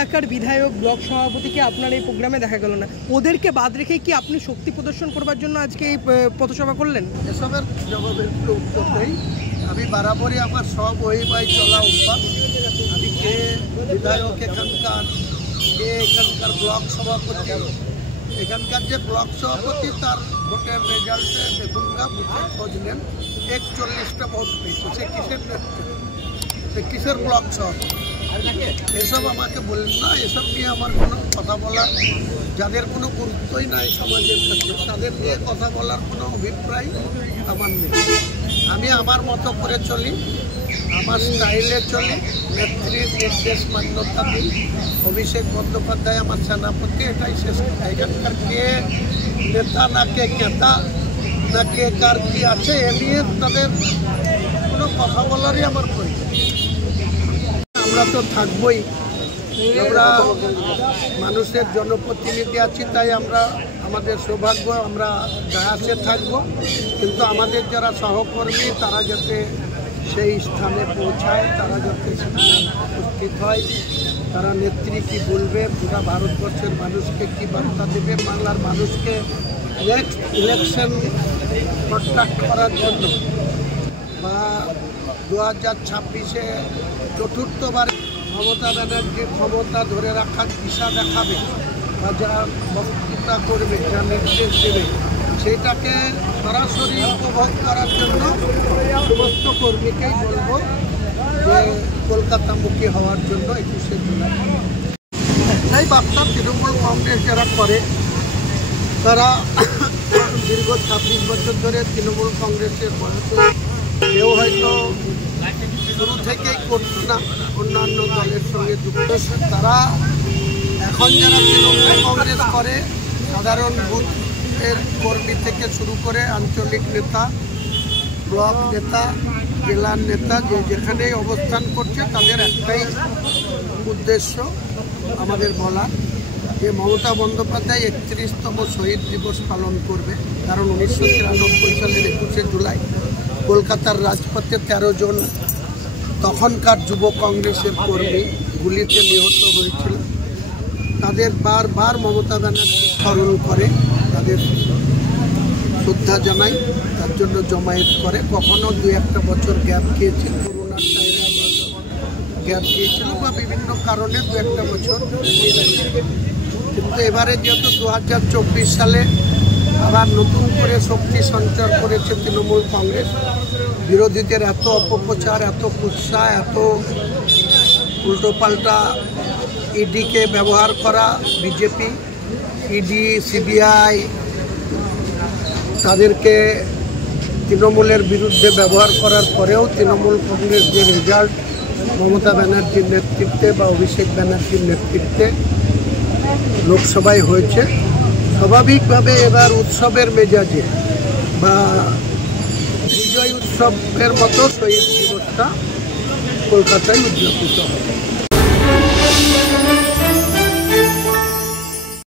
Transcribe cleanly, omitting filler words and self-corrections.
এলাকার বিধায়ক ব্লক সভাপতিকে আপনার এই প্রোগ্রামে দেখা গেল না, ওদেরকে বাদ রেখে কি আপনি শক্তি প্রদর্শন করবার জন্য আজকে এই পথসভা করলেন? এসবের জবাবের কোনো উত্তর নেই। আমি বরাবরই আমার সব ওই চলা অভ্যাস। আমি কে বিধায়ক এখানকার, কে এখানকার ব্লক সভাপতি, এখানকার যে ব্লক সভাপতি তার ভোটের রেজাল্টে দেখুন না, বুথে খোঁজ নেন, 41টা ভোট পেয়েছে। সে কিসের নেতৃত্ব, সে কিসের ব্লক সভাপতি? এসব আমাকে বললেন না। এসব নিয়ে আমার কোনো কথা বলার, যাদের কোনো গুরুত্বই নাই সমাজের কাছে, তাদের নিয়ে কথা বলার কোনো অভিপ্রায় আমার নেই। আমি আমার মতো করে চলি, আমার স্টাইলে চলি, নেত্রীর নির্দেশ মান্যতা দিই। অভিষেক বন্দ্যোপাধ্যায় আমার সেনাপতি, এটাই শেষ কথা। এখানকার কে নেতা না কে কেতা না কে কার কী আছে এ নিয়ে তাদের কোনো কথা বলারই আমার প্রয়োজন। আমরা তো থাকবই, আমরা মানুষের জনপ্রতিনিধি আছি, তাই আমরা আমাদের সৌভাগ্য আমরা ডায়াসে থাকবো, কিন্তু আমাদের যারা সহকর্মী তারা যাতে সেই স্থানে পৌঁছায়, তারা যাতে সেখানে উপস্থিত হয়, তারা নেত্রী কী বলবে, পুরা ভারতবর্ষের মানুষকে কী বার্তা দেবে, বাংলার মানুষকে নেক্সট ইলেকশন কন্ডাক্ট করার জন্য বা 2026-এ চতুর্থবার মমতা ব্যানার্জির ক্ষমতা ধরে রাখার দিশা দেখাবে বা যা বক্তৃতা করবে, যা নির্দেশ দেবে, সেইটাকে সরাসরি উপভোগ করার জন্য সমস্ত কর্মীকেই বলবো যে কলকাতামুখী হওয়ার জন্য 21শে জুলাই। এই বার্তা তৃণমূল কংগ্রেস যারা করে, তারা দীর্ঘ 26 বছর ধরে তৃণমূল কংগ্রেসের বয়সে কেউ হয়তো শুরু থেকেই করত না, অন্যান্য দলের সঙ্গে যুক্ত। তারা এখন যারা তৃণমূল কংগ্রেস করে, সাধারণ বুথের কর্মী থেকে শুরু করে আঞ্চলিক নেতা, ব্লক নেতা, জেলার নেতা, যে যেখানেই অবস্থান করছে, তাদের একটাই উদ্দেশ্য আমাদের বলা যে মমতা বন্দ্যোপাধ্যায় 31তম শহীদ দিবস পালন করবে। কারণ 1993 সালের 21শে জুলাই কলকাতার রাজপথে 13 জন তখনকার যুব কংগ্রেসের কর্মী গুলিতে নিহত হয়েছিল। তাদের বারবার মমতা ব্যানার্জি স্মরণ করে, তাদের শ্রদ্ধা জানায়, তার জন্য জমায়েত করে। কখনো 2-1 বছর গ্যাপ খেয়েছিল, করোনার টাইমে গ্যাপ খেয়েছিল বা বিভিন্ন কারণে 2-1 বছর, কিন্তু এবারে যেহেতু 2024 সালে আবার নতুন করে শক্তি সঞ্চার করেছে তৃণমূল কংগ্রেস, বিরোধীদের এত অপপ্রচার, এত কুৎসা, এত উল্টোপাল্টা ইডিকে ব্যবহার করা, বিজেপি, ইডি, সিবিআই তাদেরকে তৃণমূলের বিরুদ্ধে ব্যবহার করার পরেও তৃণমূল কংগ্রেস যে রেজাল্ট মমতা ব্যানার্জির নেতৃত্বে বা অভিষেক ব্যানার্জির নেতৃত্বে লোকসভায় হয়েছে, স্বাভাবিকভাবে এবার উৎসবের মেজাজে বা বিজয় উৎসবের মতো শহীদ দিবসটা কলকাতায় উদযাপিত হবে।